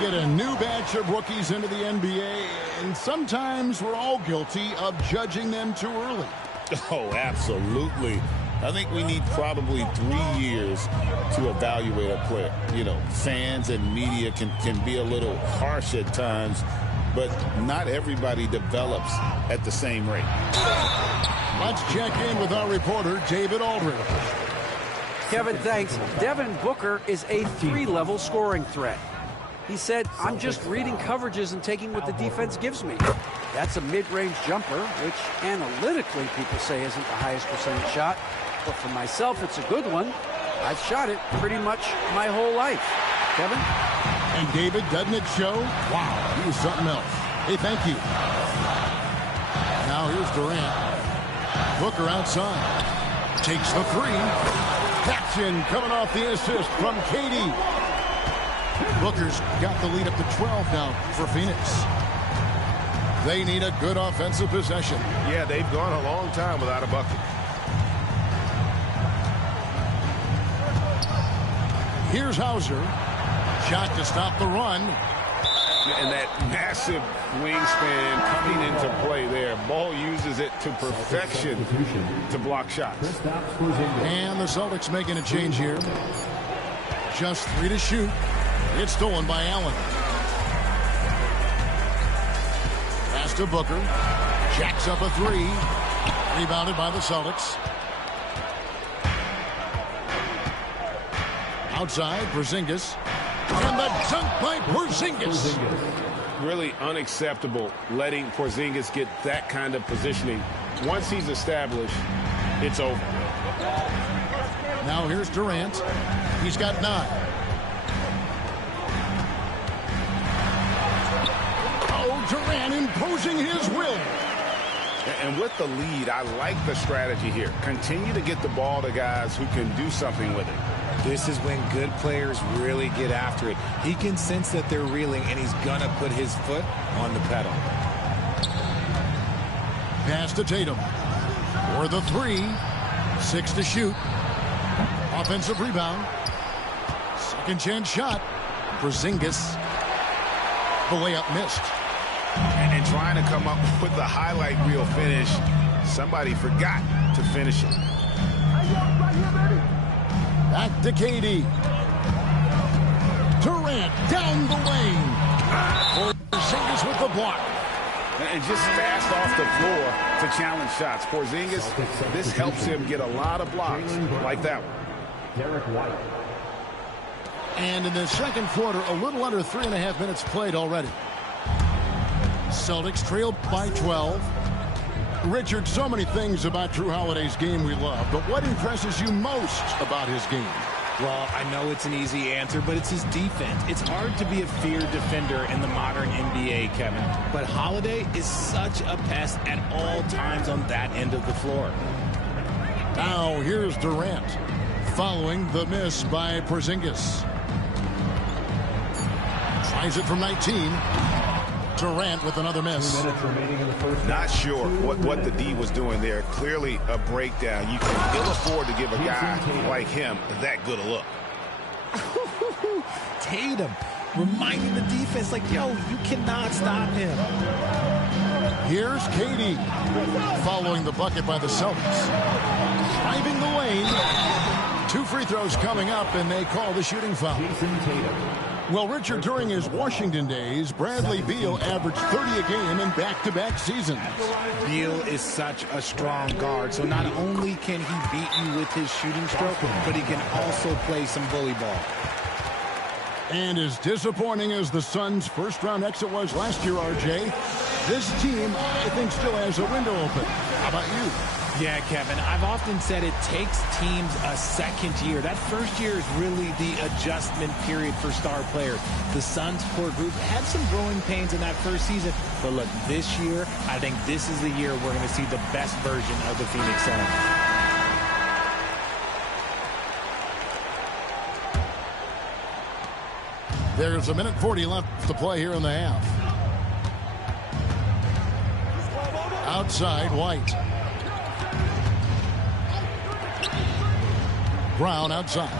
get a new batch of rookies into the NBA, and sometimes we're all guilty of judging them too early. Oh, absolutely. I think we need probably 3 years to evaluate a player. You know, fans and media can be a little harsh at times, but not everybody develops at the same rate. Let's check in with our reporter, David Aldridge. Kevin, thanks. Devin Booker is a 3-level scoring threat. He said, I'm just reading coverages and taking what the defense gives me. That's a mid-range jumper, which analytically people say isn't the highest percentage shot. But for myself, it's a good one. I've shot it pretty much my whole life. Kevin? And David, doesn't it show? Wow, he was something else. Hey, thank you. Now here's Durant. Booker outside. Takes the three. Action coming off the assist from KD. Booker's got the lead up to 12 now for Phoenix. They need a good offensive possession. Yeah, they've gone a long time without a bucket. Here's Hauser. Shot to stop the run. And that massive wingspan coming into play there. Ball uses it to perfection to block shots. And the Celtics making a change here. Just 3 to shoot. It's stolen by Allen. Pass to Booker. Jacks up a 3. Rebounded by the Celtics. Outside, Porzingis. And the dunk by Porzingis. Really unacceptable letting Porzingis get that kind of positioning. Once he's established, it's over. Now here's Durant. He's got 9. Oh, Durant imposing his will. And with the lead, I like the strategy here. Continue to get the ball to guys who can do something with it. This is when good players really get after it. He can sense that they're reeling, and he's going to put his foot on the pedal. Pass to Tatum. For the 3. 6 to shoot. Offensive rebound. Second chance shot. Porzingis. The layup missed. And trying to come up with the highlight reel finish, somebody forgot to finish it. Back to KD. Durant down the lane. Porzingis with the block. And just fast off the floor to challenge shots. Porzingis, this helps him get a lot of blocks like that one. And in the second quarter, a little under 3.5 minutes played already. Celtics trail by 12. Richard, so many things about Drew Holiday's game we love, but what impresses you most about his game? Well, I know it's an easy answer, but it's his defense. It's hard to be a feared defender in the modern NBA, Kevin. But Holiday is such a pest at all times on that end of the floor. Now here's Durant, following the miss by Porzingis. Tries it from 19. Durant with another miss. Not sure what the D was doing there. Clearly a breakdown. You can ill afford to give a guy like him that good a look. Tatum reminding the defense, like, yo, you cannot stop him. Here's KD following the bucket by the Celtics. Driving the lane. 2 free throws coming up, and they call the shooting foul. Well, Richard, during his Washington days, Bradley Beal averaged 30 a game in back-to-back seasons. Beal is such a strong guard, so not only can he beat you with his shooting stroke, but he can also play some bully ball. And as disappointing as the Suns' first-round exit was last year, RJ, this team, I think, still has a window open. How about you? Yeah, Kevin, I've often said it takes teams a second year. That first year is really the adjustment period for star players. The Suns core group had some growing pains in that first season, but look, this year, I think this is the year we're going to see the best version of the Phoenix Suns. There's 1:40 left to play here in the half. Outside, White. Brown outside.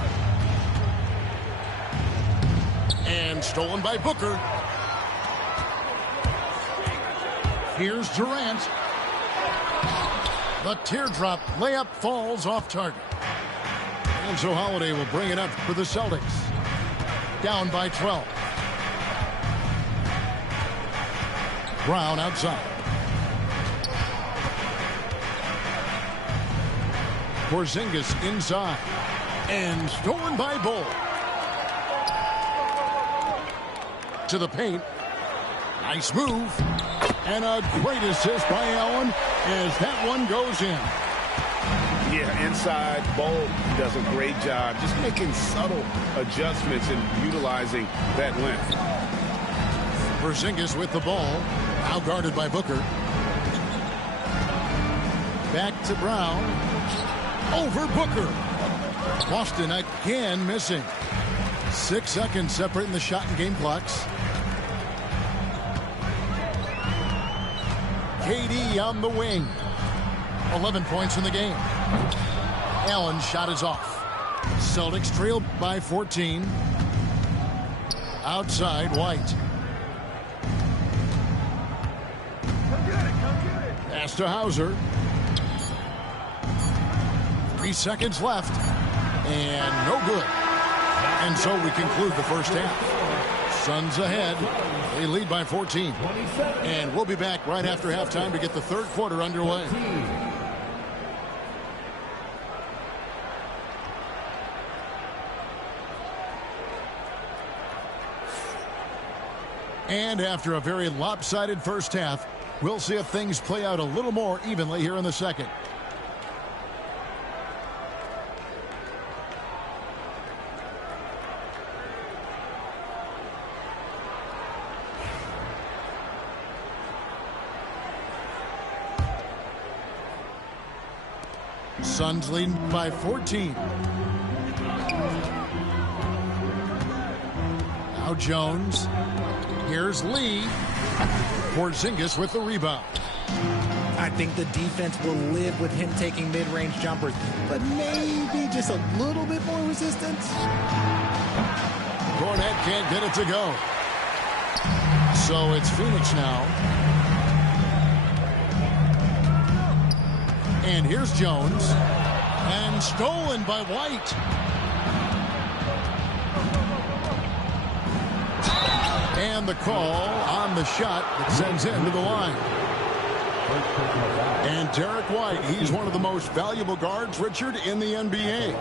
And stolen by Booker. Here's Durant. The teardrop layup falls off target. And so Holiday will bring it up for the Celtics. Down by 12. Brown outside. Porzingis inside. And stolen by Bull. To the paint. Nice move. And a great assist by Allen as that one goes in. Yeah, inside, Bull does a great job just making subtle adjustments and utilizing that length. Porzingis with the ball. Now guarded by Booker. Back to Brown. Over Booker. Boston again missing. 6 seconds separating the shot and game clocks. KD on the wing. 11 points in the game. Allen's shot is off. Celtics trailed by 14. Outside, White. Pass to Hauser. 3 seconds left. And no good. And so we conclude the first half. Suns ahead. They lead by 14. And we'll be back right after halftime to get the third quarter underway. And after a very lopsided first half, we'll see if things play out a little more evenly here in the second. Suns leading by 14. Now Jones. Here's Lee. Porzingis with the rebound. I think the defense will live with him taking mid-range jumpers, but maybe just a little bit more resistance. Cornette can't get it to go. So it's Phoenix now. And here's Jones. And stolen by White. And the call on the shot that sends him to the line. And Derek White, he's one of the most valuable guards, Richard, in the NBA.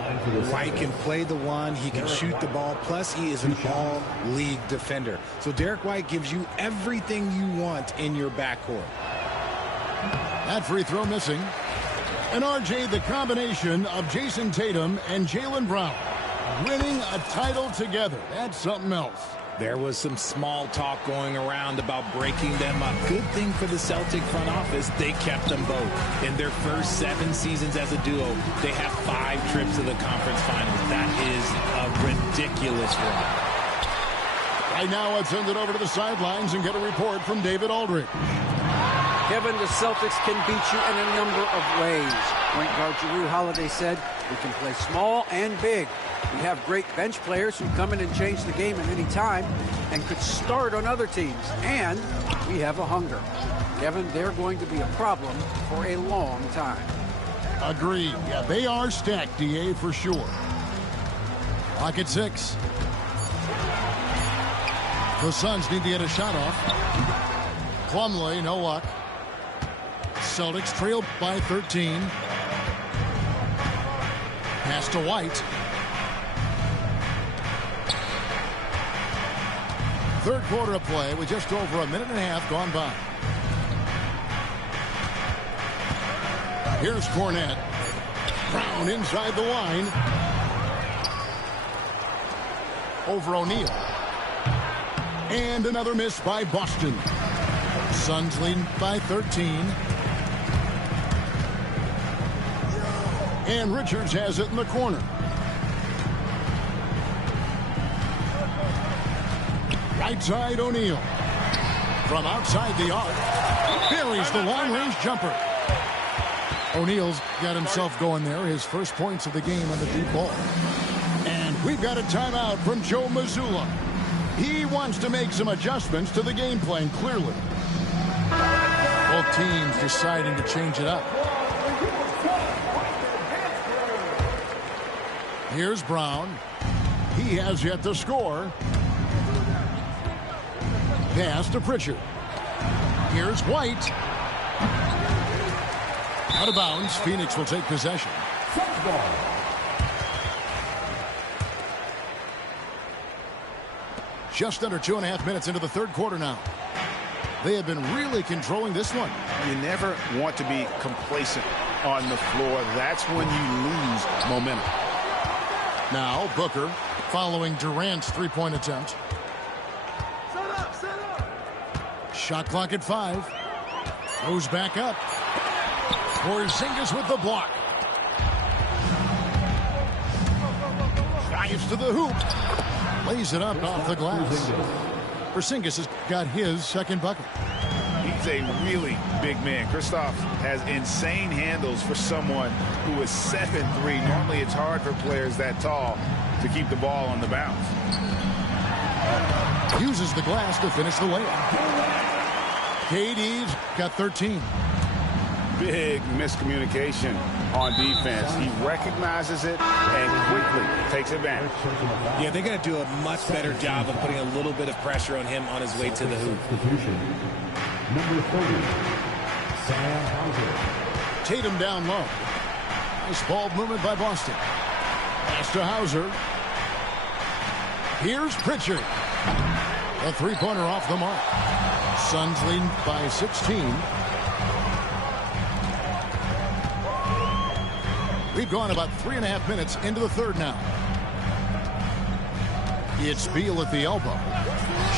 White can play the one, he can shoot the ball, plus he is an all-league defender. So Derek White gives you everything you want in your backcourt. That free throw missing. And RJ, the combination of Jason Tatum and Jaylen Brown winning a title together. That's something else. There was some small talk going around about breaking them up. Good thing for the Celtic front office, they kept them both. In their first 7 seasons as a duo, they have 5 trips to the conference finals. That is a ridiculous run. Right now, let's send it over to the sidelines and get a report from David Aldridge. Kevin, the Celtics can beat you in a number of ways. Point guard Jrue Holiday said, we can play small and big. We have great bench players who come in and change the game at any time and could start on other teams. And we have a hunger. Kevin, they're going to be a problem for a long time. Agreed. Yeah, they are stacked, DA, for sure. Clock at 6. The Suns need to get a shot off. Plumlee, no luck. Celtics trailed by 13. Pass to White. Third quarter of play with just over a minute and a half gone by. Here's Cornette. Brown inside the line. Over O'Neal. And another miss by Boston. Suns leading by 13. And Richards has it in the corner. Right side, O'Neal. From outside the arc. Buries the long-range jumper. O'Neal's got himself going there. His first points of the game on the deep ball. And we've got a timeout from Joe Mazzulla. He wants to make some adjustments to the game plan, clearly. Both teams deciding to change it up. Here's Brown. He has yet to score. Pass to Pritchard. Here's White. Out of bounds. Phoenix will take possession. Just under 2.5 minutes into the third quarter now. They have been really controlling this one. You never want to be complacent on the floor. That's when you lose momentum. Now Booker following Durant's three-point attempt. Shot clock at 5. Goes back up. Porzingis with the block. Drives to the hoop. Lays it up off the glass. Porzingis has got his second bucket. He's a really big man. Kristaps has insane handles for someone who is 7'3". Normally it's hard for players that tall to keep the ball on the bounce. Uses the glass to finish the layup. KD's got 13. Big miscommunication on defense. He recognizes it and quickly takes advantage. Yeah, they're going to do a much better job of putting a little bit of pressure on him on his way to the hoop. Number 30, Sam Hauser. Tatum down low. Nice ball movement by Boston. Pass to Hauser. Here's Pritchard. A three-pointer off the mark. Suns lead by 16. We've gone about 3.5 minutes into the third now. It's Beal at the elbow.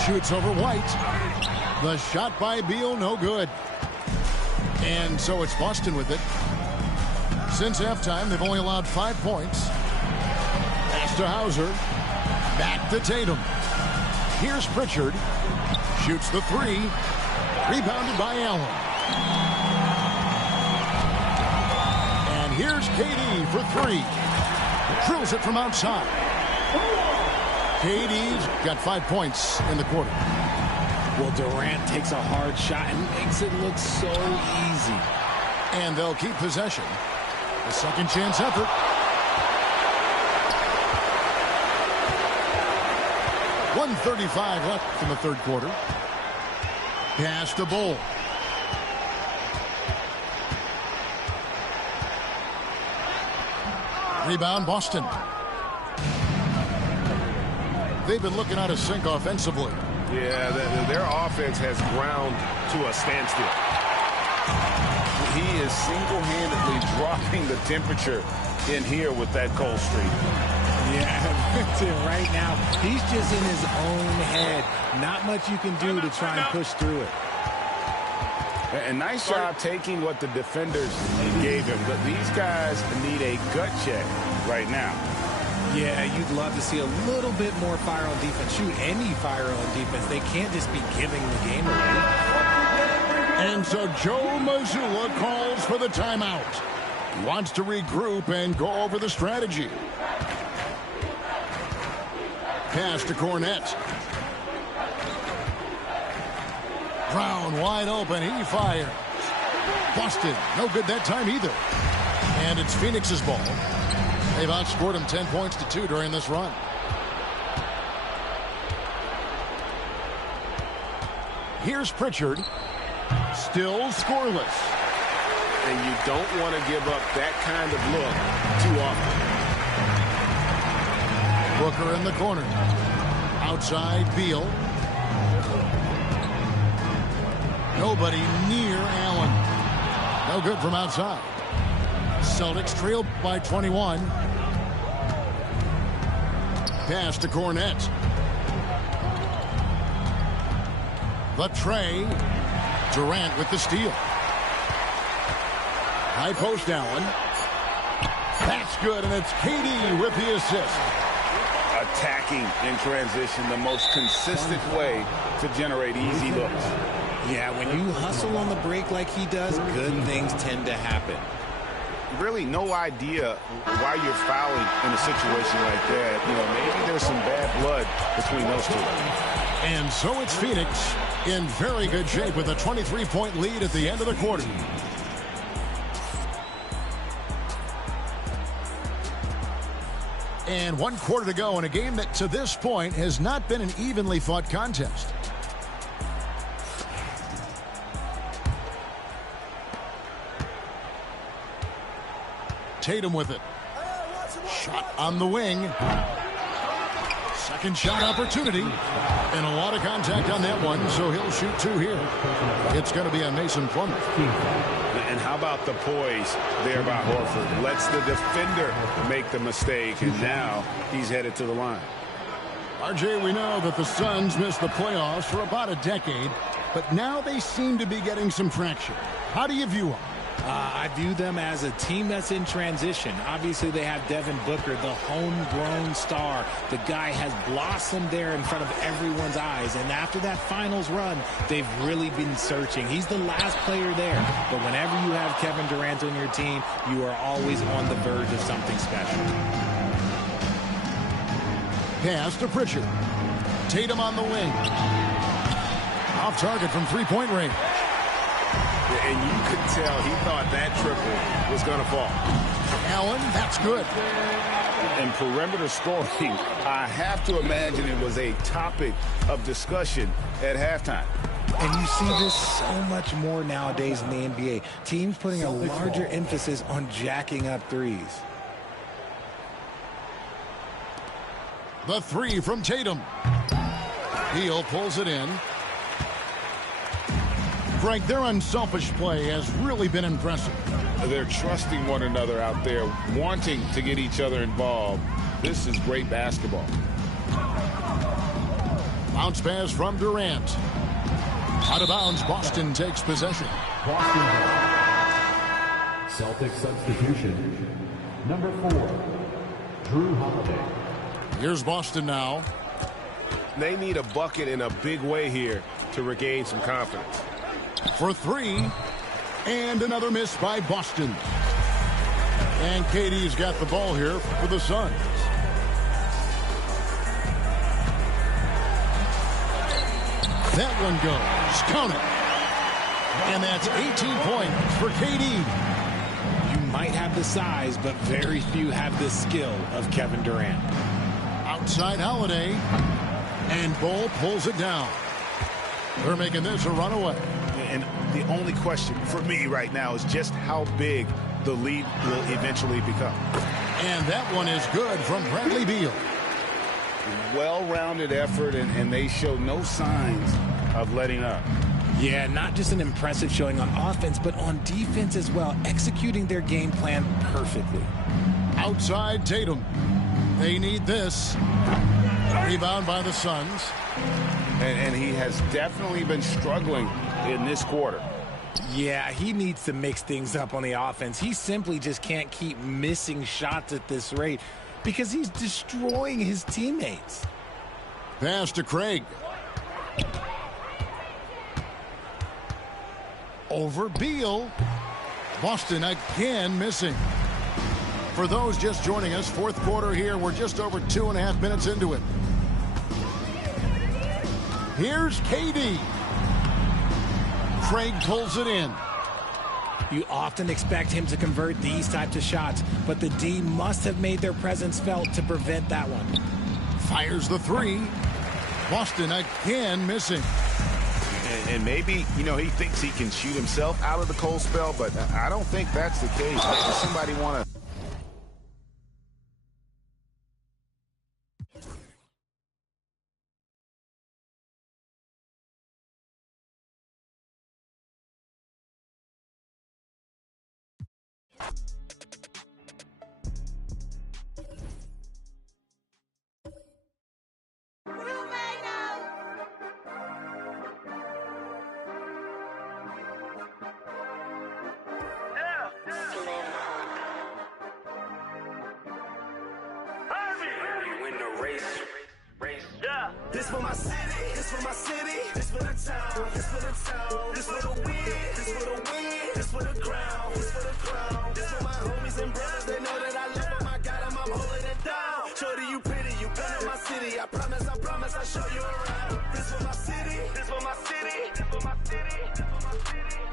Shoots over White. The shot by Beal, no good. And so it's Boston with it. Since halftime, they've only allowed 5 points. Pass to Hauser. Back to Tatum. Here's Pritchard. Shoots the three. Rebounded by Allen. And here's KD for three. Drills it from outside. KD's got 5 points in the quarter. Well, Durant takes a hard shot and makes it look so easy. And they'll keep possession. A second chance effort. .135 left in the third quarter. Pass to Bull. Rebound Boston. They've been looking out of sync offensively. Yeah, their offense has ground to a standstill. He is single-handedly dropping the temperature in here with that cold streak. Yeah, right now, he's just in his own head. Not much you can do to try and push through it. And nice job taking what the defenders gave him. But these guys need a gut check right now. Yeah, you'd love to see a little bit more fire on defense. Shoot, any fire on defense. They can't just be giving the game away. And so Joe Mazzulla calls for the timeout. He wants to regroup and go over the strategy. Pass to Cornette. Brown wide open. He fires. Boston, no good that time either. And it's Phoenix's ball. They've outscored him 10 points to 2 during this run. Here's Pritchard. Still scoreless. And you don't want to give up that kind of look too often. Booker in the corner. Outside Beal. Nobody near Allen. No good from outside. Celtics trailed by 21. Pass to Cornette. The tray. Durant with the steal. High post Allen. That's good, and it's KD with the assist. Attacking in transition, the most consistent way to generate easy looks. Yeah, when you hustle on the break like he does, good things tend to happen. really no idea why you're fouling in a situation like that. You know, maybe there's some bad blood between those two. And so it's Phoenix in very good shape with a 23-point lead at the end of the quarter. And 1 quarter to go in a game that to this point has not been an evenly fought contest. Tatum with it. Shot on the wing. Second shot opportunity. And a lot of contact on that one, so he'll shoot 2 here. It's going to be on Mason Plumlee. And how about the poise there by Horford? Lets the defender make the mistake, and now he's headed to the line. RJ, we know that the Suns missed the playoffs for about a decade, but now they seem to be getting some traction. How do you view them? I view them as a team that's in transition. Obviously, they have Devin Booker, the homegrown star. The guy has blossomed there in front of everyone's eyes. And after that finals run, they've really been searching. He's the last player there. But whenever you have Kevin Durant on your team, you are always on the verge of something special. Pass to Pritchard. Tatum on the wing. Off target from three-point range. And you could tell he thought that triple was going to fall. Allen, that's good. And perimeter scoring, I have to imagine it was a topic of discussion at halftime. And you see this so much more nowadays in the NBA. Teams putting a larger emphasis on jacking up threes. The 3 from Tatum. Beal pulls it in. Frank, their unselfish play has really been impressive. They're trusting one another out there, wanting to get each other involved. This is great basketball. Bounce pass from Durant. Out of bounds, Boston takes possession. Boston. Celtic substitution. Number 4, Drew Holiday. Here's Boston now. They need a bucket in a big way here to regain some confidence. For 3, and another miss by Boston. And KD's got the ball here for the Suns. That one goes. Count it. And that's 18 points for KD. You might have the size, but very few have the skill of Kevin Durant. Outside Holiday. And Bull pulls it down. They're making this a runaway. And the only question for me right now is just how big the lead will eventually become. And that one is good from Bradley Beal. Well-rounded effort, and they show no signs of letting up. Yeah, not just an impressive showing on offense, but on defense as well, executing their game plan perfectly. Outside Tatum. They need this. Rebound by the Suns. And he has definitely been struggling in this quarter. Yeah, he needs to mix things up on the offense. He simply just can't keep missing shots at this rate because he's destroying his teammates. Pass to Craig. Over Beal. Boston again missing. For those just joining us, 4th quarter here. We're just over 2.5 minutes into it. Here's KD. Craig pulls it in. You often expect him to convert these types of shots, but the D must have made their presence felt to prevent that one. Fires the 3. Boston again missing. And maybe, you know, he thinks he can shoot himself out of the cold spell, but I don't think that's the case. Maybe somebody want to... This for my city, this for my city, this for the town, this for the town, this for the win, this for the win, this for the crown, this for the crown, this for my homies.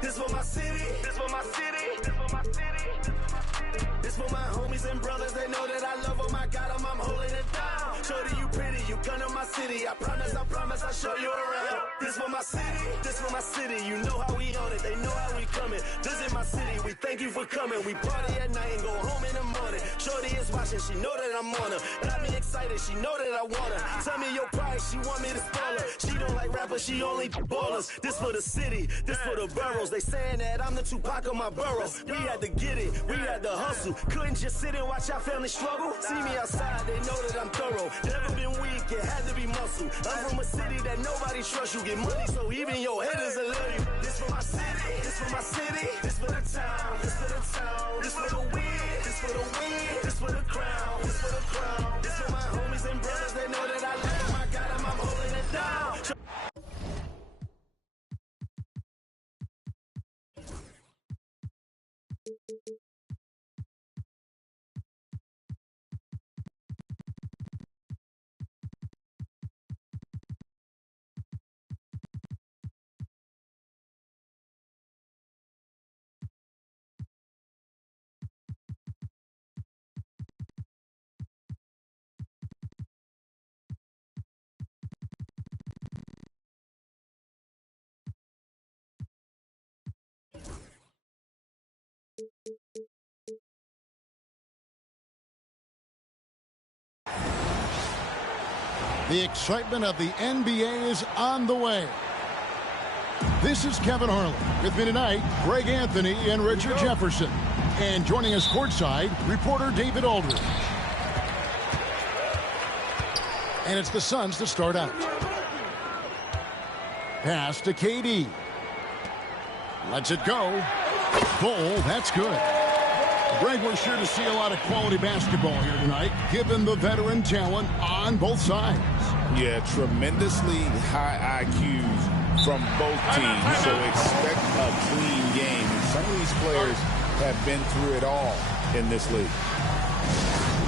This for my city. This for my city. This for my city. This for my homies and brothers. They know that I love them. I got them. I'm holding it down. Shorty, you pretty. You come to my city. I promise, I'll show you around. This for my city. This for my city. You know how we on it. They know how we coming. Visit my city. We thank you for coming. We party at night and go home in the morning. Shorty is watching. She know that I'm on her. Got me excited. She know that I want her. Tell me your price. She want me to spoil her. She don't like rappers. She only ballers. This for the city. This for the boroughs. They saying that I'm the Tupac of my borough. We had to get it. We had to hustle. Couldn't just sit and watch our family struggle. See me outside. They know that I'm thorough. Never been weak. It had to be muscle. I'm from a city that nobody trusts. You get money, so even your haters will love you. This for my city. This for my city. This for the town. This for the town. This for the win. This for the win. This for the crown. This for the crown. This for my homies and brothers. They know that I love them. I got them. I'm holding it down. The excitement of the NBA is on the way. This is Kevin Harlan. With me tonight, Greg Anthony and Richard Jefferson. And joining us courtside, reporter David Aldridge. And it's the Suns to start out. Pass to KD. Lets it go. Goal, that's good. Greg, we're sure to see a lot of quality basketball here tonight, given the veteran talent on both sides. Yeah, tremendously high IQs from both teams, so expect a clean game. And some of these players have been through it all in this league.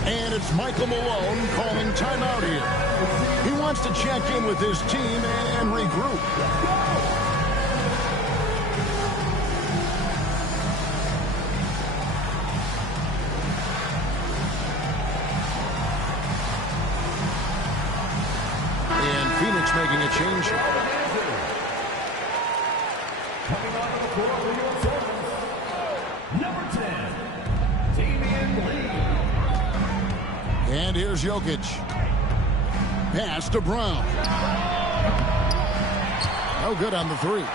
And it's Michael Malone calling timeout here. He wants to check in with his team and regroup. Phoenix making a change. Coming onto the floor for your Suns, number 10, Damian Lee. And here's Jokic. Pass to Brown. No good on the three.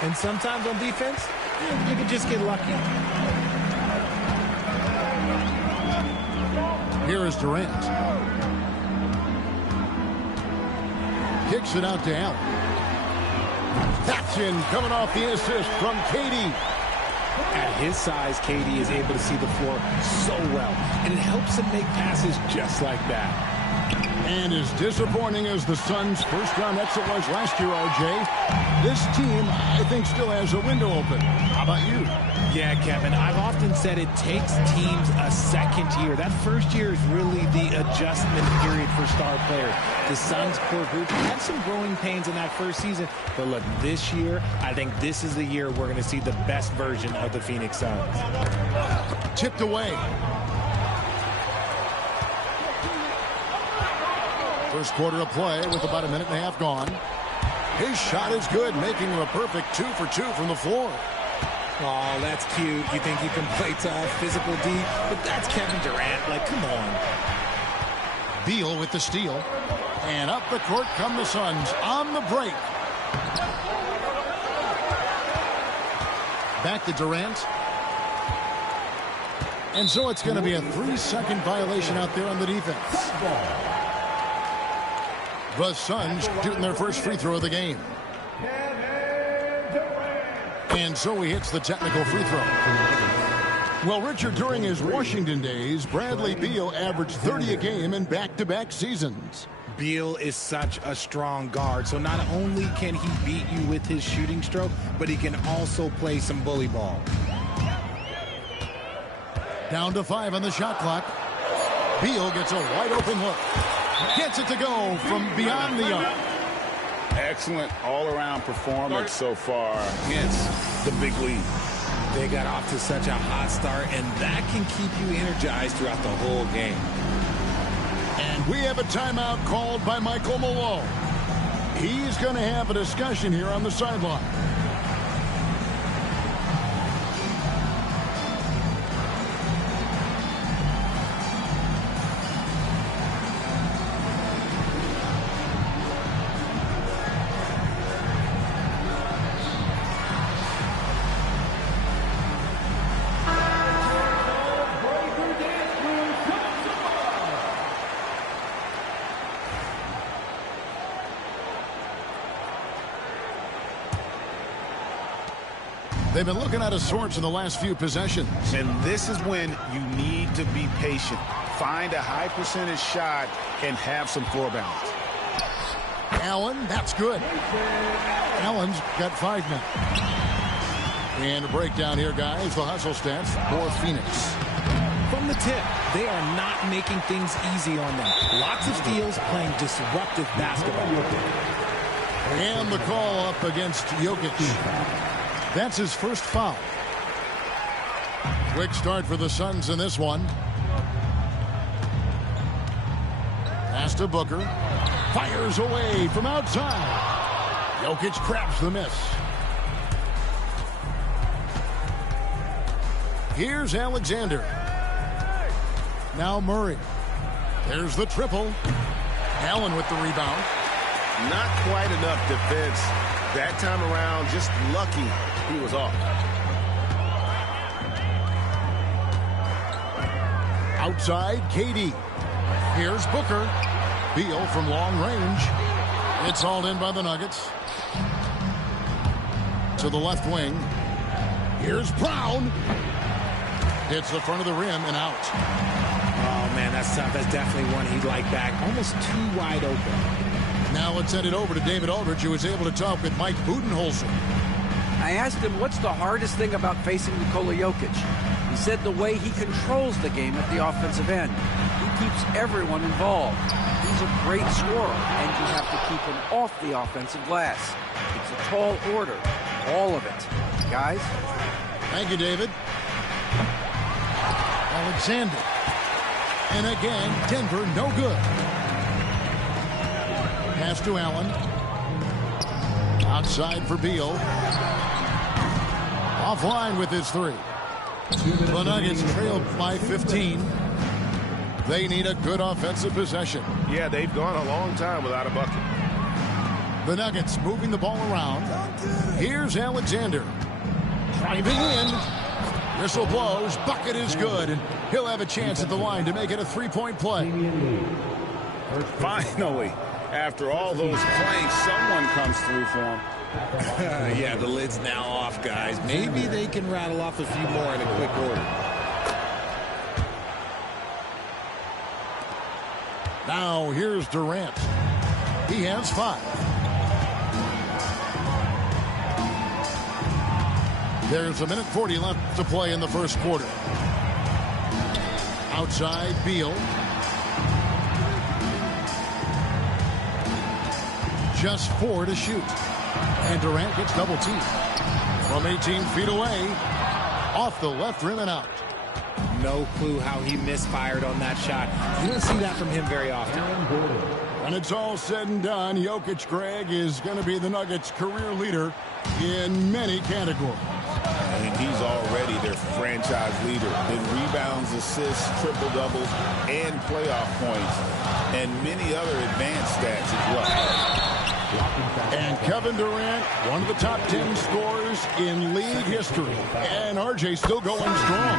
And sometimes on defense, you can just get lucky. Here is Durant. Kicks it out to Allen. That's in, coming off the assist from KD. At his size, KD is able to see the floor so well, and it helps him make passes just like that. And as disappointing as the Suns' first-round exit was last year, RJ, this team, I think, still has a window open. How about you? Yeah, Kevin, I've often said it takes teams a second year. That first year is really the adjustment period for star players. The Suns' core group had some growing pains in that first season, but look, this year, I think this is the year we're going to see the best version of the Phoenix Suns. Tipped away. First quarter of play with about a minute and a half gone. His shot is good, making him a perfect 2 for 2 from the floor. Oh, that's cute. You think you can play tough, physical D, but that's Kevin Durant. Like, come on. Beal with the steal. And up the court come the Suns on the break. Back to Durant. And so it's going to be a 3-second violation out there on the defense. The Suns shooting their first free throw of the game. And so he hits the technical free throw. Well, Richard, during his Washington days, Bradley Beal averaged 30 a game in back-to-back seasons. Beal is such a strong guard, so not only can he beat you with his shooting stroke, but he can also play some bully ball. Down to 5 on the shot clock. Beal gets a wide open look. Gets it to go from beyond the arc. Excellent all-around performance so far against the big league. They got off to such a hot start, and that can keep you energized throughout the whole game. And we have a timeout called by Michael Malone. He's going to have a discussion here on the sideline. They've been looking out of sorts in the last few possessions. And this is when you need to be patient. Find a high percentage shot and have some floor balance. Allen, that's good. Allen's got 5 now. And a breakdown here, guys. The hustle stats for Phoenix. From the tip, they are not making things easy on them. Lots of steals, playing disruptive basketball. And the call up against Jokic. That's his first foul. Quick start for the Suns in this one. Pass to Booker. Fires away from outside. Jokic crabs the miss. Here's Alexander. Now Murray. There's the triple. Allen with the rebound. Not quite enough defense. That time around, just lucky he was off. Outside, KD. Here's Booker. Beal from long range. It's hauled in by the Nuggets. To the left wing. Here's Brown. Hits the front of the rim and out. Oh, man, that's tough. That's definitely one he'd like back. Almost too wide open. Now let's send it over to David Aldridge, who was able to talk with Mike Budenholzer. I asked him what's the hardest thing about facing Nikola Jokic. He said the way he controls the game at the offensive end. He keeps everyone involved. He's a great scorer, and you have to keep him off the offensive glass. It's a tall order, all of it. Guys? Thank you, David. Alexander. And again, Denver no good. Pass to Allen. Outside for Beal. Offline with his 3. The Nuggets trail by 15. They need a good offensive possession. Yeah, they've gone a long time without a bucket. The Nuggets moving the ball around. Here's Alexander. Driving in. Whistle blows. Bucket is good. And he'll have a chance at the line to make it a 3-point play. Finally, after all those planks, someone comes through for him. Yeah, the lid's now off, guys. Maybe they can rattle off a few more in a quick order. Now here's Durant. He has 5. There's a minute 40 left to play in the first quarter. Outside, Beal. Just 4 to shoot. And Durant gets double teamed. From 18 feet away. Off the left rim and out. No clue how he misfired on that shot. You don't see that from him very often. When it's all said and done, Jokic, Greg, is going to be the Nuggets' career leader in many categories. And he's already their franchise leader in rebounds, assists, triple-doubles, and playoff points, and many other advanced stats as well. And Kevin Durant, one of the top 10 scorers in league history. And RJ still going strong.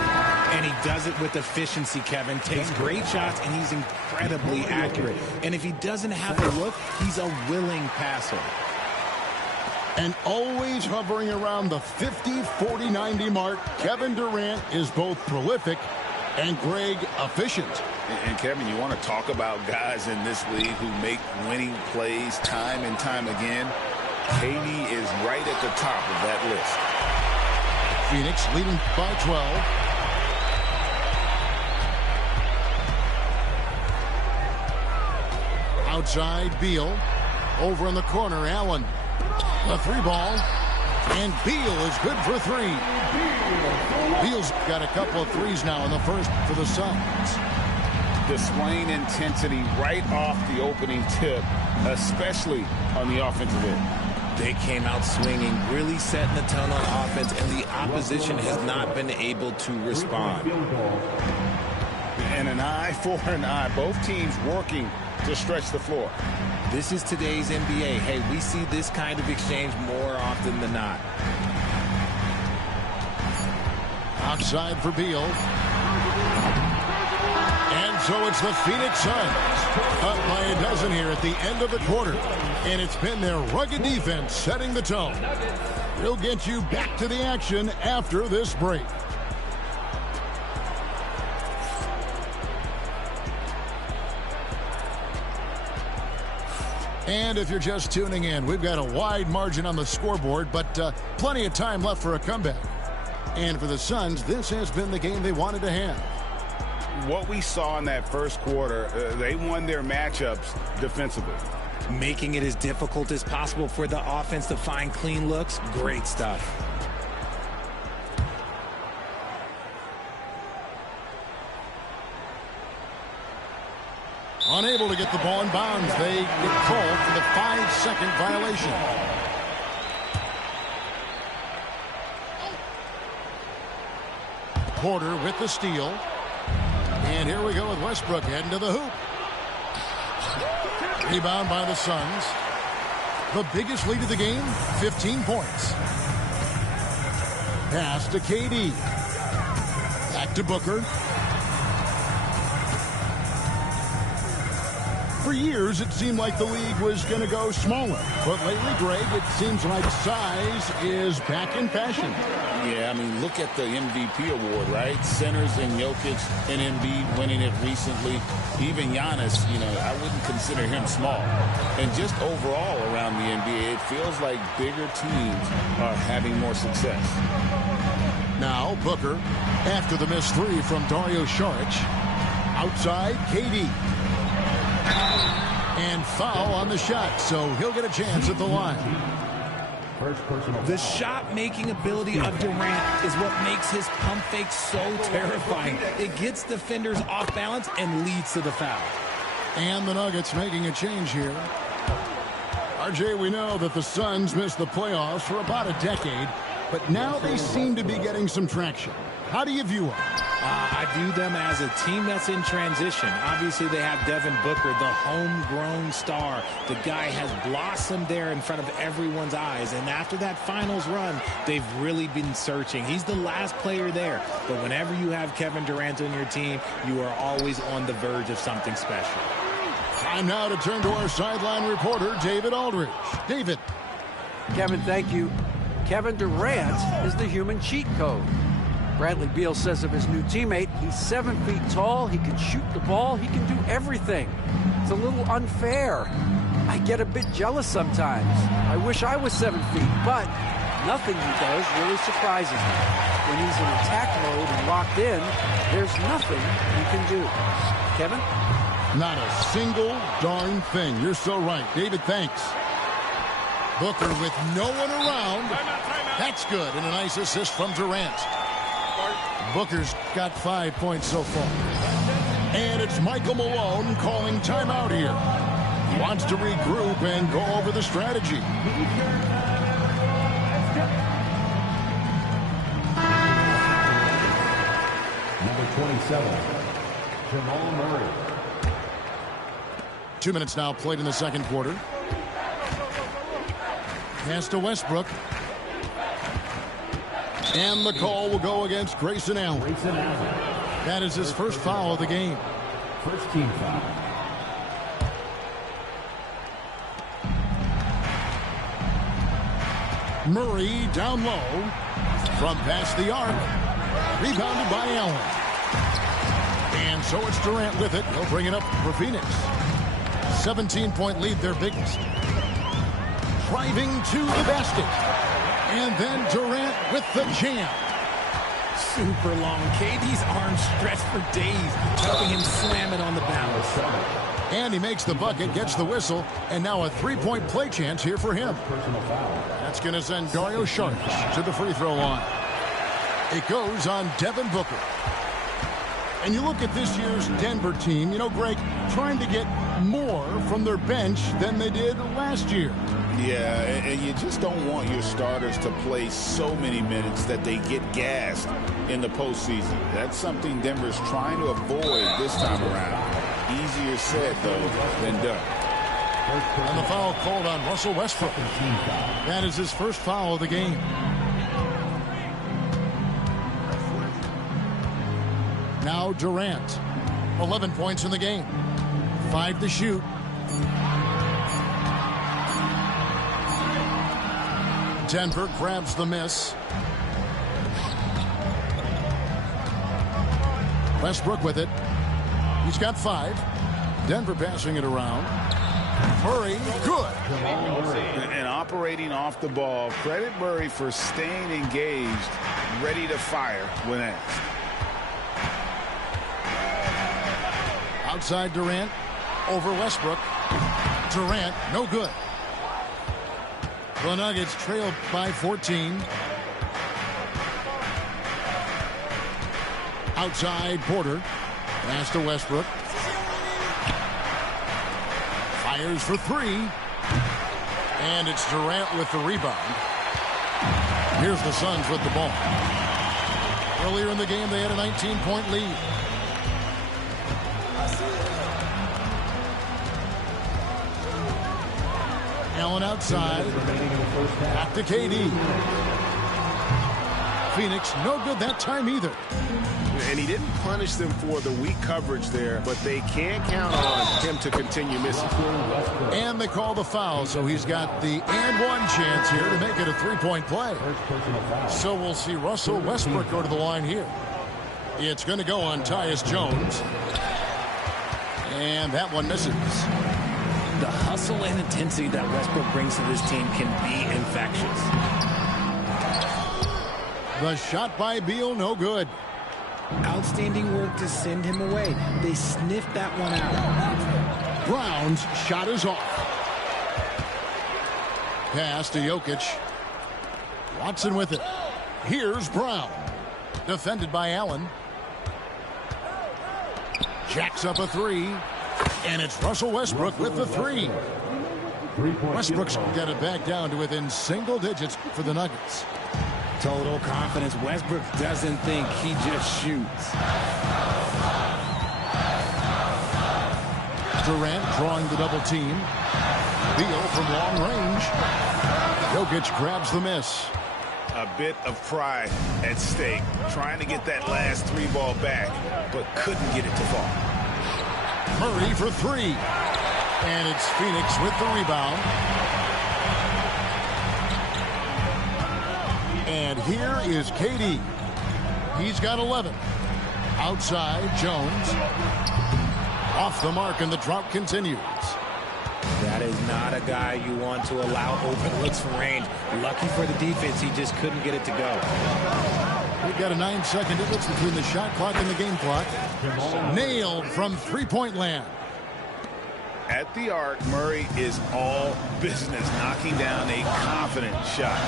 And he does it with efficiency, Kevin. Takes great shots, and he's incredibly accurate. And if he doesn't have a look, he's a willing passer. And always hovering around the 50, 40, 90 mark, Kevin Durant is both prolific and, Greg, efficient. And Kevin, you want to talk about guys in this league who make winning plays time and time again? KD is right at the top of that list. Phoenix leading by 12. Outside, Beal. Over in the corner, Allen. The 3-ball. And Beal is good for 3. Beal's got a couple of threes now in the first for the Suns. Displaying intensity right off the opening tip, especially on the offensive end. They came out swinging, really setting the tone on offense, and the opposition has not been able to respond. And an eye for an eye. Both teams working to stretch the floor. This is today's NBA. Hey, we see this kind of exchange more often than not. Outside for Beal. And so it's the Phoenix Suns up by a dozen here at the end of the quarter. And it's been their rugged defense setting the tone. We'll get you back to the action after this break. And if you're just tuning in, we've got a wide margin on the scoreboard, but plenty of time left for a comeback. And for the Suns, this has been the game they wanted to have. What we saw in that first quarter, they won their matchups defensively. Making it as difficult as possible for the offense to find clean looks. Great stuff. Unable to get the ball in bounds. They get called for the 5-second violation. Porter with the steal. And here we go with Westbrook heading to the hoop. Rebound by the Suns. The biggest lead of the game, 15 points. Pass to KD. Back to Booker. For years, it seemed like the league was going to go smaller. But lately, Greg, it seems like size is back in fashion. Yeah, I mean, look at the MVP award, right? Centers and Jokic and Embiid winning it recently. Even Giannis, I wouldn't consider him small. And just overall around the NBA, it feels like bigger teams are having more success. Now, Booker, after the missed 3 from Dario Saric. Outside, KD. And foul on the shot, so he'll get a chance at the line. The shot-making ability of Durant is what makes his pump fake so terrifying. It gets defenders off balance and leads to the foul. And the Nuggets making a change here. RJ, we know that the Suns missed the playoffs for about a decade, but now they seem to be getting some traction. How do you view them? I view them as a team that's in transition. Obviously, they have Devin Booker, the homegrown star. The guy has blossomed there in front of everyone's eyes. And after that finals run, they've really been searching. He's the last player there. But whenever you have Kevin Durant on your team, you are always on the verge of something special. Time now to turn to our sideline reporter, David Aldridge. David. Kevin, thank you. Kevin Durant is the human cheat code. Bradley Beal says of his new teammate, he's 7 feet tall, he can shoot the ball, he can do everything. It's a little unfair. I get a bit jealous sometimes. I wish I was 7 feet, but nothing he does really surprises me. When he's in attack mode and locked in, there's nothing he can do. Kevin? Not a single darn thing. You're so right. David, thanks. Booker with no one around. That's good, and a nice assist from Durant. Booker's got 5 points so far. And it's Michael Malone calling timeout here. He wants to regroup and go over the strategy. Number 27, Jamal Murray. 2 minutes now played in the second quarter. Pass to Westbrook. And the call will go against Grayson Allen. That is his first foul of the game. First team foul. Murray down low. From past the arc. Rebounded by Allen. And so it's Durant with it. He'll bring it up for Phoenix. 17-point lead, their biggest. Driving to the basket. And then Durant with the jam. super long. KD's arms stretched for days, helping him slam it on the bounce. And he makes the bucket, gets the whistle, and now a three-point play chance here for him. That's going to send Dario Saric to the free throw line. It goes on Devin Booker. And you look at this year's Denver team, you know, Greg, trying to get more from their bench than they did last year. Yeah, and you just don't want your starters to play so many minutes that they get gassed in the postseason. That's something Denver's trying to avoid this time around. Easier said, though, than done. And the foul called on Russell Westbrook. That is his first foul of the game. Now Durant. 11 points in the game. 5 to shoot. Denver grabs the miss. Westbrook with it. He's got 5. Denver passing it around. Murray, good. And operating off the ball, credit Murray for staying engaged, ready to fire when asked. Outside Durant, over Westbrook. Durant, no good. The Nuggets trailed by 14. Outside Porter. Pass to Westbrook. Fires for 3. And it's Durant with the rebound. Here's the Suns with the ball. Earlier in the game, they had a 19-point lead. Allen outside. Back to KD. Phoenix, no good that time either. And he didn't punish them for the weak coverage there, but they can't count on him to continue missing. And they call the foul, so he's got the and one chance here to make it a three-point play. So we'll see Russell Westbrook go to the line here. It's going to go on Tyus Jones. And that one misses. The hustle and intensity that Westbrook brings to this team can be infectious. The shot by Beal, no good. Outstanding work to send him away. They sniffed that one out. Brown's shot is off. Pass to Jokic. Watson with it. Here's Brown. Defended by Allen. Jacks up a 3. And it's Russell Westbrook with the 3. Westbrook's got it back down to within single digits for the Nuggets. Total confidence. Westbrook doesn't think, he just shoots. Durant drawing the double team. Beal from long range. Jokic grabs the miss. A bit of pride at stake, trying to get that last 3-ball back, but couldn't get it to fall. Murray for 3. And it's Phoenix with the rebound. And here is KD. He's got 11. Outside, Jones. Off the mark, and the drought continues. That is not a guy you want to allow open looks from range. Lucky for the defense, he just couldn't get it to go. We've got a 9-second difference between the shot clock and the game clock. Nailed from three-point land. At the arc, Murray is all business, knocking down a confident shot.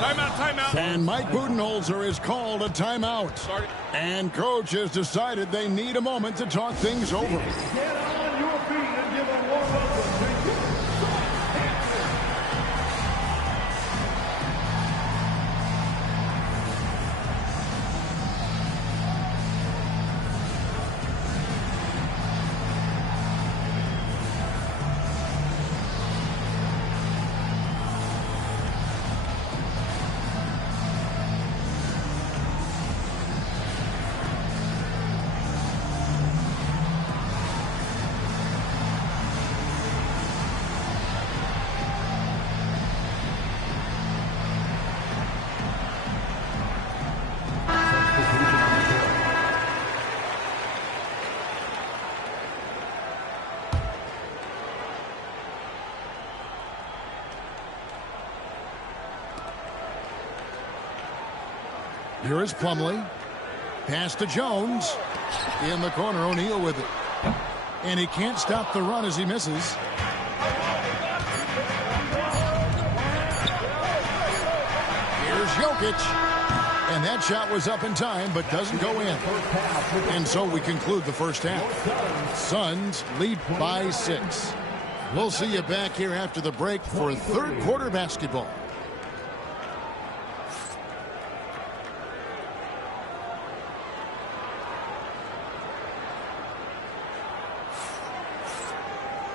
Timeout, timeout. And Mike Budenholzer has called a timeout. And coach has decided they need a moment to talk things over. Get on your feet and give a warm welcome to you. Here is Plumlee. Pass to Jones. In the corner, O'Neal with it. And he can't stop the run as he misses. Here's Jokic. And that shot was up in time, but doesn't go in. And so we conclude the first half. Suns lead by 6. We'll see you back here after the break for third quarter basketball.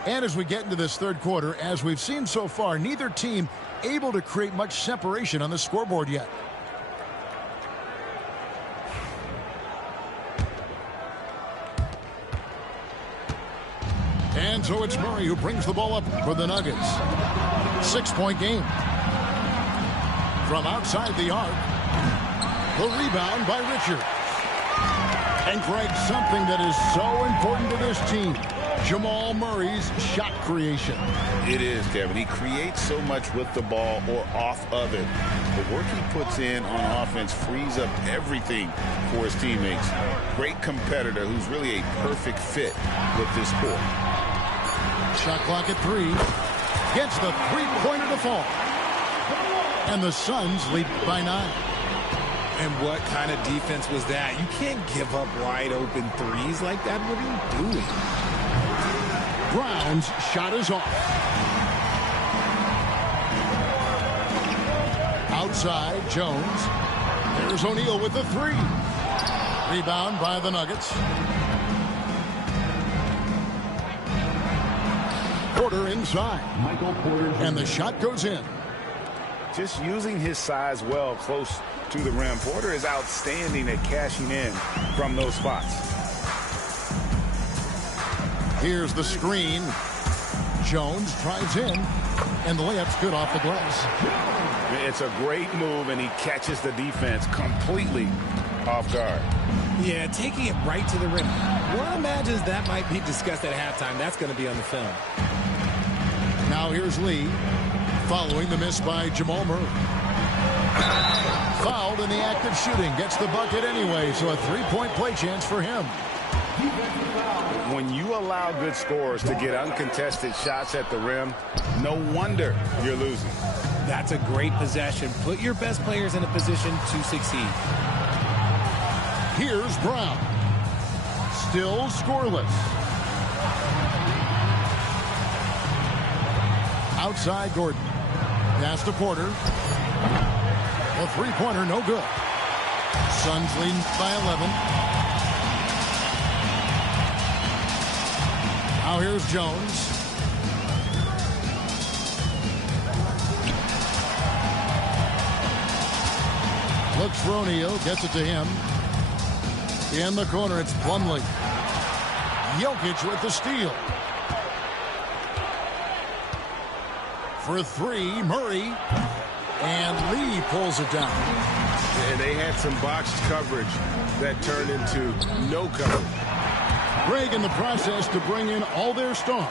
And as we get into this third quarter, as we've seen so far, neither team able to create much separation on the scoreboard yet. And so it's Murray who brings the ball up for the Nuggets. 6-point game. From outside the arc, the rebound by Richards. And Greg, something that is so important to this team, Jamal Murray's shot creation. It is, Kevin. He creates so much with the ball or off of it. The work he puts in on offense frees up everything for his teammates. Great competitor who's really a perfect fit with this court. Shot clock at 3. Gets the three-pointer to fall. And the Suns lead by 9. And what kind of defense was that? You can't give up wide open threes like that. What are you doing? Brown's shot is off. Outside, Jones. There's O'Neal with the 3. Rebound by the Nuggets. Porter inside. And the shot goes in. Just using his size well close to the rim. Porter is outstanding at cashing in from those spots. Here's the screen. Jones drives in, and the layup's good off the glass. It's a great move, and he catches the defense completely off guard. Yeah, taking it right to the rim. One imagines that might be discussed at halftime. That's going to be on the film. Now here's Lee, following the miss by Jamal Murray. Fouled in the act of shooting. Gets the bucket anyway, so a three-point play chance for him. When you allow good scorers to get uncontested shots at the rim, no wonder you're losing. That's a great possession. Put your best players in a position to succeed. Here's Brown. Still scoreless. Outside Gordon. Pass to Porter. A three-pointer, no good. Suns lead by 11. Now here's Jones. Looks for O'Neal, gets it to him. In the corner, it's Plumlee. Jokic with the steal. For 3, Murray. And Lee pulls it down. And they had some boxed coverage that turned into no coverage. Greg in the process to bring in all their stars.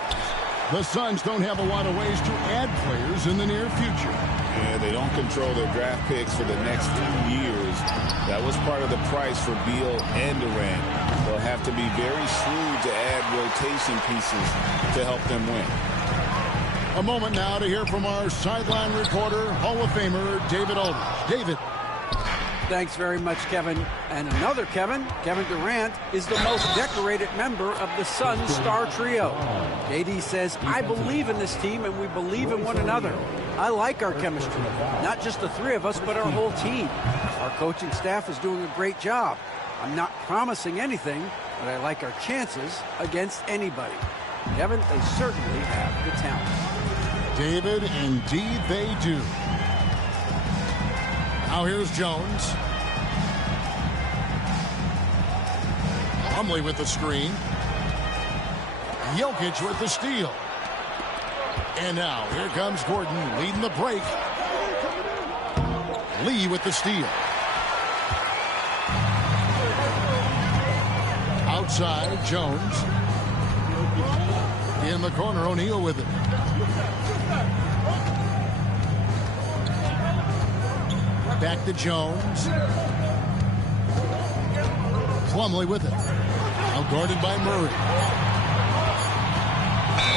The Suns don't have a lot of ways to add players in the near future. Yeah, they don't control their draft picks for the next few years. That was part of the price for Beal and Durant. They'll have to be very shrewd to add rotation pieces to help them win. A moment now to hear from our sideline reporter, Hall of Famer David Aldridge. David. Thanks very much, Kevin. And another Kevin, Kevin Durant, is the most decorated member of the Suns star trio. KD says, I believe in this team and we believe in one another. I like our chemistry. Not just the three of us, but our whole team. Our coaching staff is doing a great job. I'm not promising anything, but I like our chances against anybody. Kevin, they certainly have the talent. David, indeed they do. Now here's Jones. Plumlee with the screen. Jokic with the steal. And now here comes Gordon leading the break. Lee with the steal. Outside, Jones. In the corner, O'Neal with it. Back to Jones. Plumlee with it. Now guarded by Murray.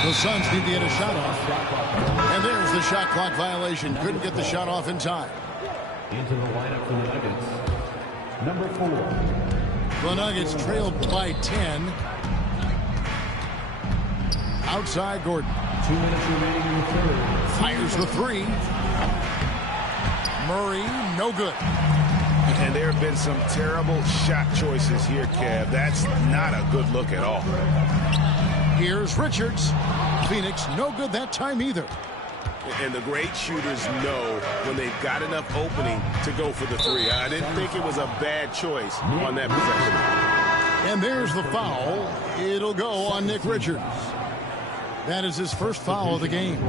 The Suns need to get a shot off. And there's the shot clock violation. Couldn't get the shot off in time. Into the lineup for the Nuggets, number 4. The Nuggets trailed by 10. Outside Gordon. 2 minutes remaining in the third. Fires the three. Murray, no good. And there have been some terrible shot choices here, Kev. That's not a good look at all. Here's Richards. Phoenix, no good that time either. And the great shooters know when they've got enough opening to go for the three. I didn't think it was a bad choice on that possession. And there's the foul. It'll go on Nick Richards. That is his first foul of the game.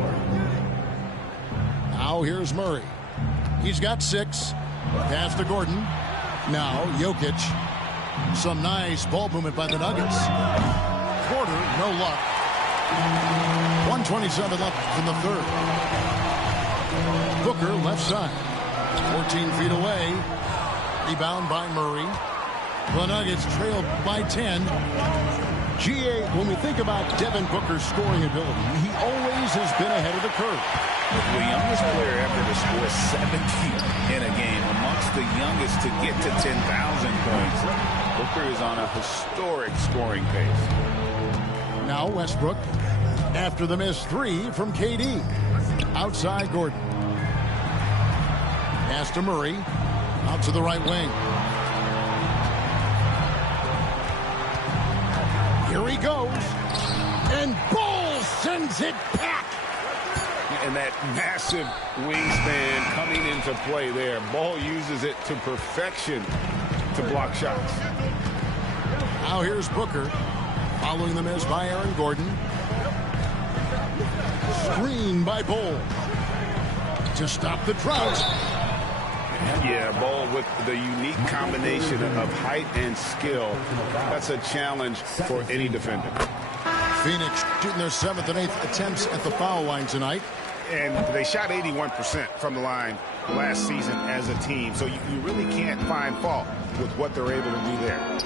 Now here's Murray. He's got 6. Pass to Gordon. Now Jokic. Some nice ball movement by the Nuggets. Porter, no luck. 1:27 left in the third. Booker, left side. 14 feet away. Rebound by Murray. The Nuggets trailed by 10. GA, when we think about Devin Booker's scoring ability, he always has been ahead of the curve. The youngest player ever to score 70 in a game, amongst the youngest to get to 10,000 points. Booker is on a historic scoring pace. Now Westbrook, after the missed 3 from KD. Outside Gordon. Pass to Murray. Out to the right wing. Here he goes. And Ball sends it back. And that massive wingspan coming into play there. Ball uses it to perfection to block shots. Now here's Booker. Following the miss by Aaron Gordon. Screen by Ball. To stop the drought. Yeah, Ball with the unique combination of height and skill. That's a challenge for any defender. Phoenix shooting their 7th and 8th attempts at the foul line tonight. And they shot 81% from the line last season as a team. So you really can't find fault with what they're able to do there.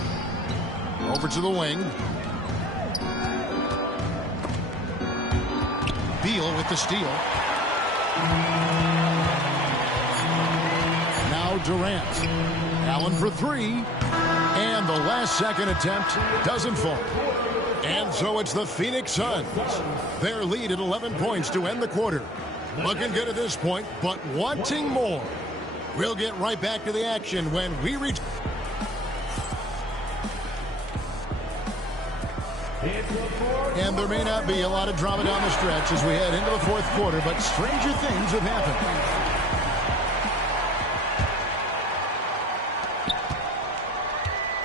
Over to the wing. Beal with the steal. Now Durant. Allen for 3. And the last second attempt doesn't fall. And so it's the Phoenix Suns. Their lead at 11 points to end the quarter. Looking good at this point, but wanting more. We'll get right back to the action when we reach. And there may not be a lot of drama down the stretch as we head into the fourth quarter, but stranger things have happened.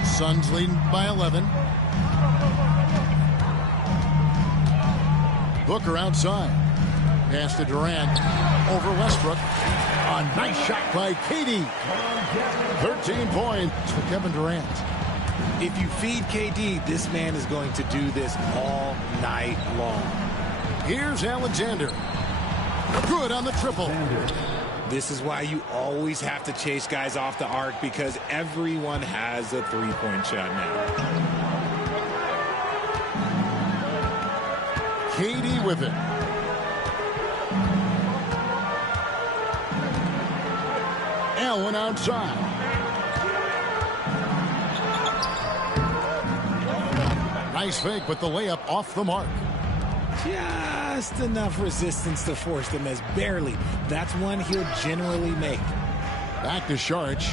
Suns leading by 11. Booker outside. Pass to Durant. Over Westbrook. A nice shot by KD. 13 points for Kevin Durant. If you feed KD, this man is going to do this all night long. Here's Alexander. Good on the triple. This is why you always have to chase guys off the arc, because everyone has a three-point shot now. KD with it. Allen outside. Nice fake, but the layup off the mark. Just enough resistance to force the miss. Barely. That's one he'll generally make. Back to Saric.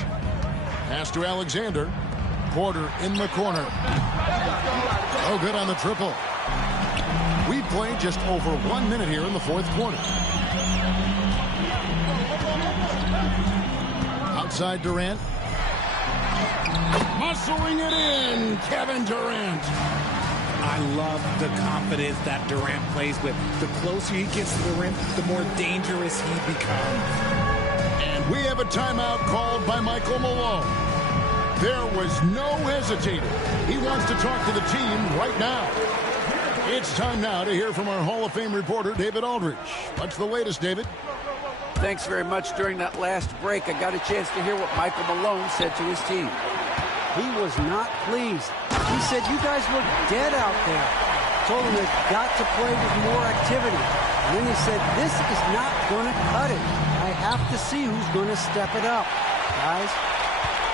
Pass to Alexander. Porter in the corner. Oh, good on the triple. We played just over 1 minute here in the fourth quarter. Outside Durant. Muscling it in, Kevin Durant. I love the confidence that Durant plays with. The closer he gets to the rim, the more dangerous he becomes. And we have a timeout called by Michael Malone. There was no hesitating. He wants to talk to the team right now. It's time now to hear from our Hall of Fame reporter, David Aldridge. What's the latest, David? Thanks very much. During that last break, I got a chance to hear what Michael Malone said to his team. He was not pleased. He said, "You guys look dead out there." Told him they've got to play with more activity. And then he said, "This is not going to cut it. I have to see who's going to step it up." Guys.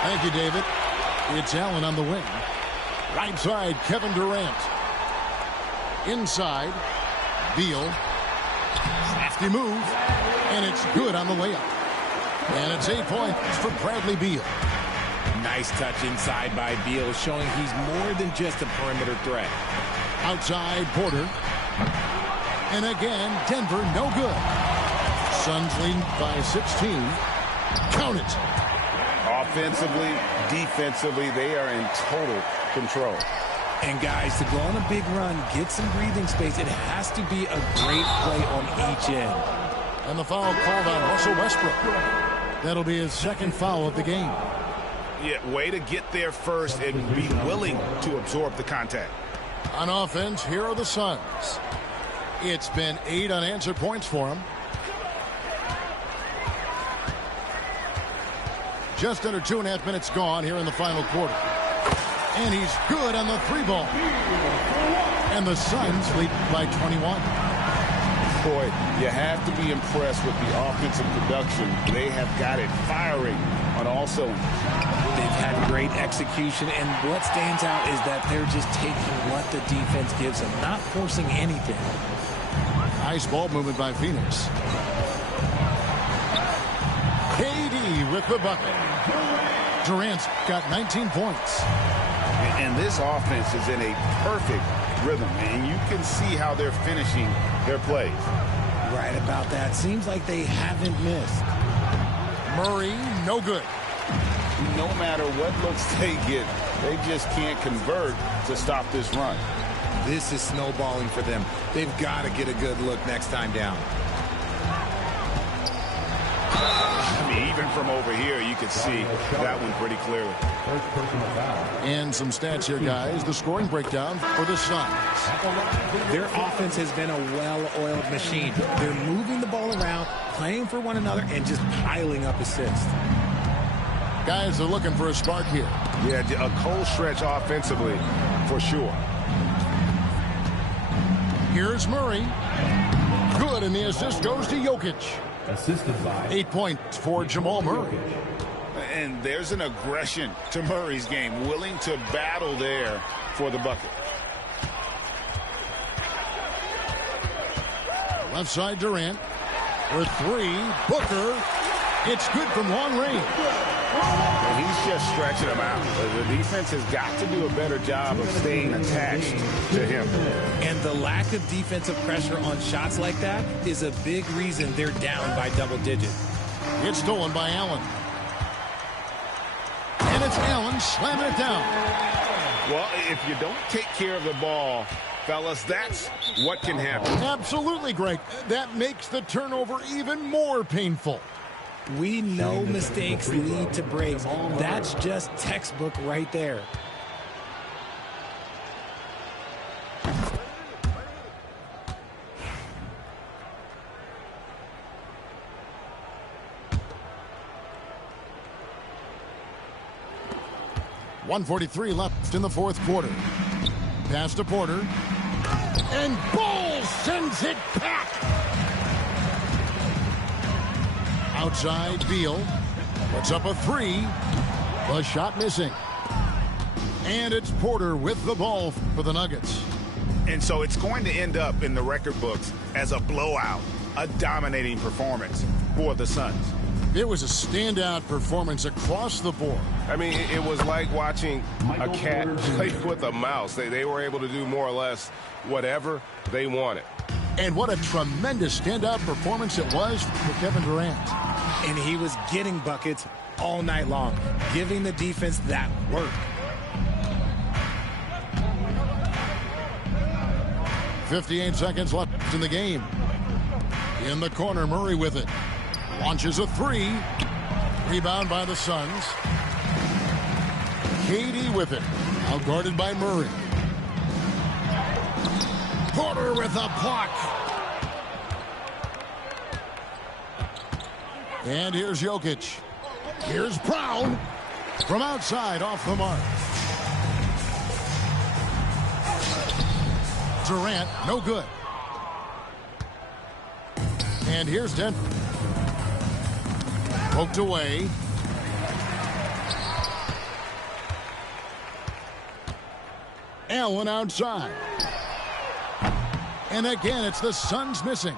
Thank you, David. It's Allen on the wing. Right side, Kevin Durant. Inside, Beal. Crafty move. And it's good on the layup. And it's 8 points for Bradley Beal. Nice touch inside by Beal, showing he's more than just a perimeter threat. Outside, Porter. And again, Denver, no good. Suns lead by 16. Count it. Offensively, defensively, they are in total control. And guys, to go on a big run, get some breathing space, it has to be a great play on each end. And the foul called on Russell Westbrook. That'll be his second foul of the game. Yeah, way to get there first and be willing to absorb the contact. On offense, here are the Suns. It's been 8 unanswered points for him. Just under 2.5 minutes gone here in the final quarter. And he's good on the 3-ball. And the Suns lead by 21. Boy, you have to be impressed with the offensive production. They have got it firing on all cylinders. They've had great execution, and what stands out is that they're just taking what the defense gives them, not forcing anything. Nice ball movement by Phoenix. KD with the bucket. Durant's got 19 points. And this offense is in a perfect rhythm, and you can see how they're finishing their plays. Right about that. Seems like they haven't missed. Murray, no good. No matter what looks they get, they just can't convert to stop this run. This is snowballing for them. They've got to get a good look next time down. I mean, even from over here, you can see that one pretty clearly. And some stats here, guys. The scoring breakdown for the Suns. Their offense has been a well-oiled machine. They're moving the ball around, playing for one another, and just piling up assists. Guys are looking for a spark here. Yeah, a cold stretch offensively, for sure. Here's Murray. Good, and the assist goes to Jokic. Assisted by 8 points for Jamal Murray. And there's an aggression to Murray's game, willing to battle there for the bucket. Left side, Durant. For 3, Booker. It's good from long range. And he's just stretching them out. The defense has got to do a better job of staying attached to him. And the lack of defensive pressure on shots like that is a big reason they're down by double digits. It's stolen by Allen. And it's Allen slamming it down. Well, if you don't take care of the ball, fellas, that's what can happen. Absolutely, Greg. That makes the turnover even more painful. We know mistakes lead to breaks. That's just textbook right there. .143 left in the fourth quarter. Pass to Porter. And Ball sends it back. Outside, Beal puts up a 3. The shot missing. And it's Porter with the ball for the Nuggets. And so it's going to end up in the record books as a blowout, a dominating performance for the Suns. It was a standout performance across the board. I mean, it was like watching a cat play with a mouse. They were able to do more or less whatever they wanted. And what a tremendous standout performance it was for Kevin Durant. And he was getting buckets all night long, giving the defense that work. .58 seconds left in the game. In the corner, Murray with it. Launches a 3. Rebound by the Suns. KD with it. Out guarded by Murray. Porter with a puck. And here's Jokic. Here's Brown. From outside, off the mark. Durant, no good. And here's Denver. Poked away. Allen outside. And again, it's the Suns missing.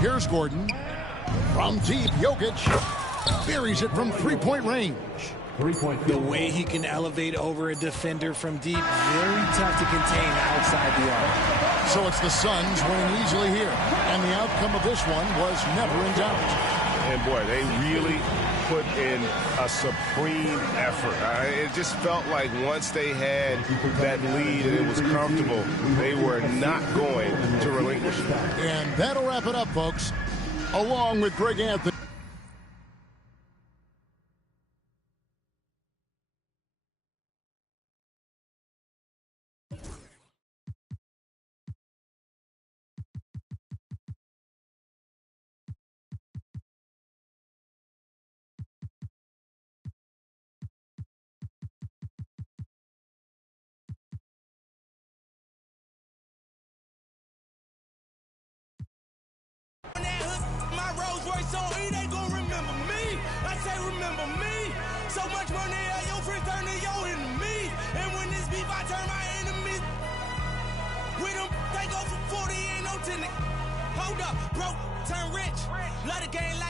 Here's Gordon. From deep, Jokic buries it from three-point range. The way he can elevate over a defender from deep, very tough to contain outside the arc. So it's the Suns winning easily here. And the outcome of this one was never in doubt. And boy, they really put in a supreme effort. It just felt like once they had that lead and it was comfortable, they were not going to relinquish it. And that'll wrap it up, folks. Along with Greg Anthony. Remember me. So much money at your friends turn to your enemies. And when this beef, I turn my enemies. With them, they go for 40, ain't no 10. Hold up, broke, turn rich. Love the game like